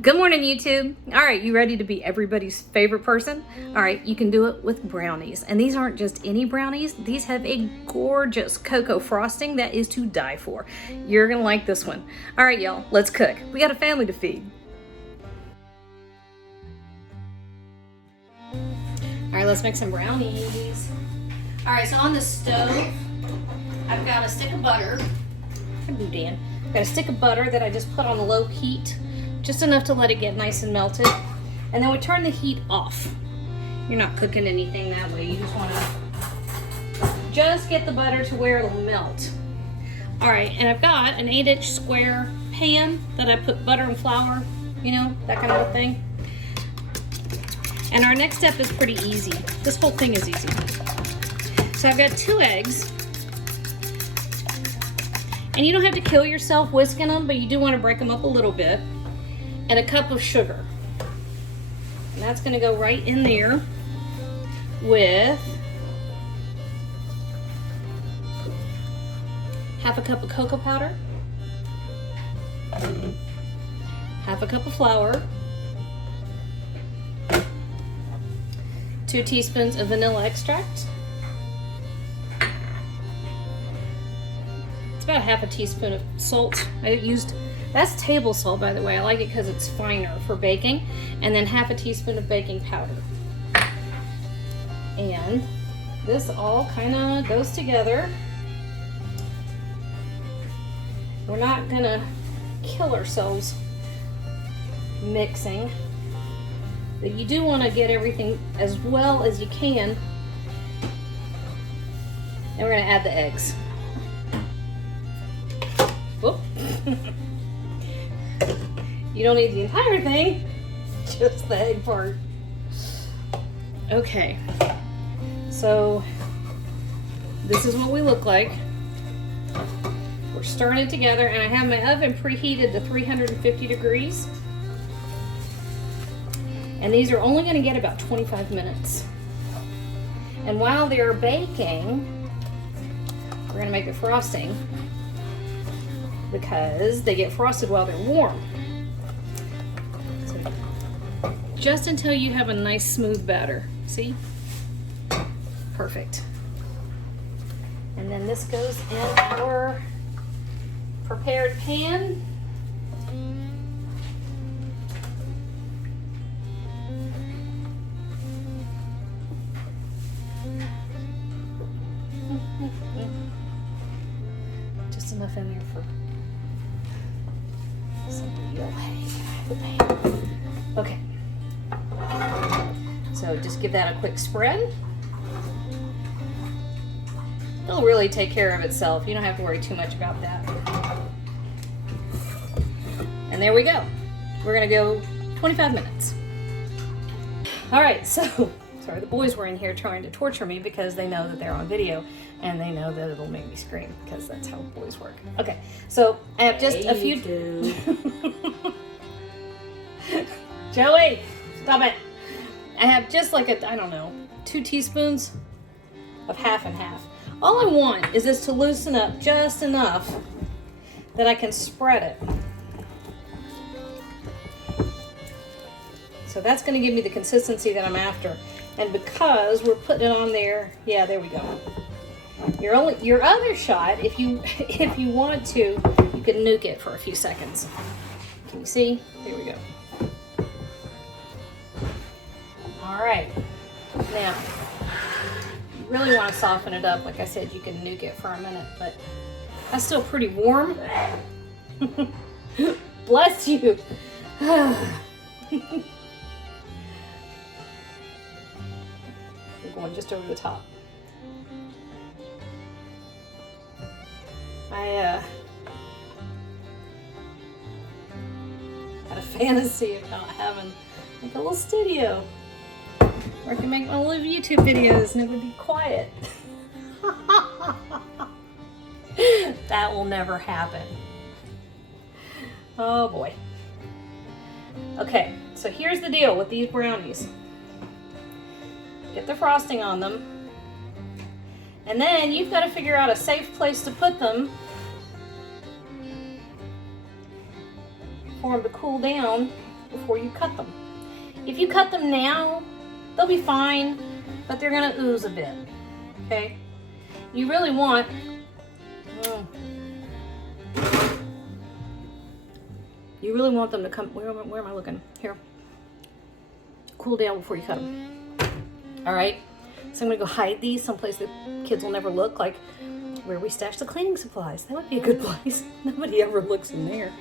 Good morning, YouTube. All right, you ready to be everybody's favorite person? All right, you can do it with brownies. And these aren't just any brownies. These have a gorgeous cocoa frosting that is to die for. You're gonna like this one. All right, y'all, let's cook. We got a family to feed. All right, let's make some brownies. All right, so on the stove, I've got a stick of butter. Dan. I've got a stick of butter that I just put on low heat. Just enough to let it get nice and melted. And then we turn the heat off. You're not cooking anything that way. You just want to just get the butter to where it'll melt. All right, and I've got an 8-inch square pan that I put butter and flour, you know, that kind of a thing. And our next step is pretty easy. This whole thing is easy. So I've got 2 eggs. And you don't have to kill yourself whisking them, but you do want to break them up a little bit. And a cup of sugar. And that's going to go right in there with half a cup of cocoa powder, half a cup of flour, 2 teaspoons of vanilla extract. It's about half a teaspoon of salt. I used That's table salt, by the way. I like it because it's finer for baking. And then half a teaspoon of baking powder. And this all kind of goes together. We're not gonna kill ourselves mixing, but you do want to get everything as well as you can. And we're gonna add the eggs. Whoop. You don't need the entire thing, just the egg part. Okay, so this is what we look like. We're stirring it together, and I have my oven preheated to 350 degrees. And these are only gonna get about 25 minutes. And while they're baking, we're gonna make the frosting because they get frosted while they're warm. Just until you have a nice smooth batter. See? Perfect. And then this goes in our prepared pan. Just enough in there for something you'll hate. Okay. So just give that a quick spread. It'll really take care of itself. You don't have to worry too much about that. And there we go. We're gonna go 25 minutes. All right, so, sorry, the boys were in here trying to torture me because they know that they're on video and they know that it'll make me scream because that's how boys work. Okay, so I have just a few. Joey, stop it. I have just like I don't know, 2 teaspoons of half and half. All I want is this to loosen up just enough that I can spread it. So that's going to give me the consistency that I'm after. And because we're putting it on there, yeah, there we go. Your other shot, if you want to, you can nuke it for a few seconds. Can you see? There we go. All right, now, you really want to soften it up. Like I said, you can nuke it for a minute, but that's still pretty warm. Bless you. We're going just over the top. I had a fantasy about having like a little studio where I can make my little YouTube videos and it would be quiet. That will never happen. Oh boy. Okay, so here's the deal with these brownies. Get the frosting on them. And then you've got to figure out a safe place to put them for them to cool down before you cut them. If you cut them now, they'll be fine, but they're gonna ooze a bit, okay? You really want, you really want them to come, where am I looking? Here. Cool down before you cut them. All right, so I'm gonna go hide these someplace that kids will never look, like where we stash the cleaning supplies. That would be a good place. Nobody ever looks in there.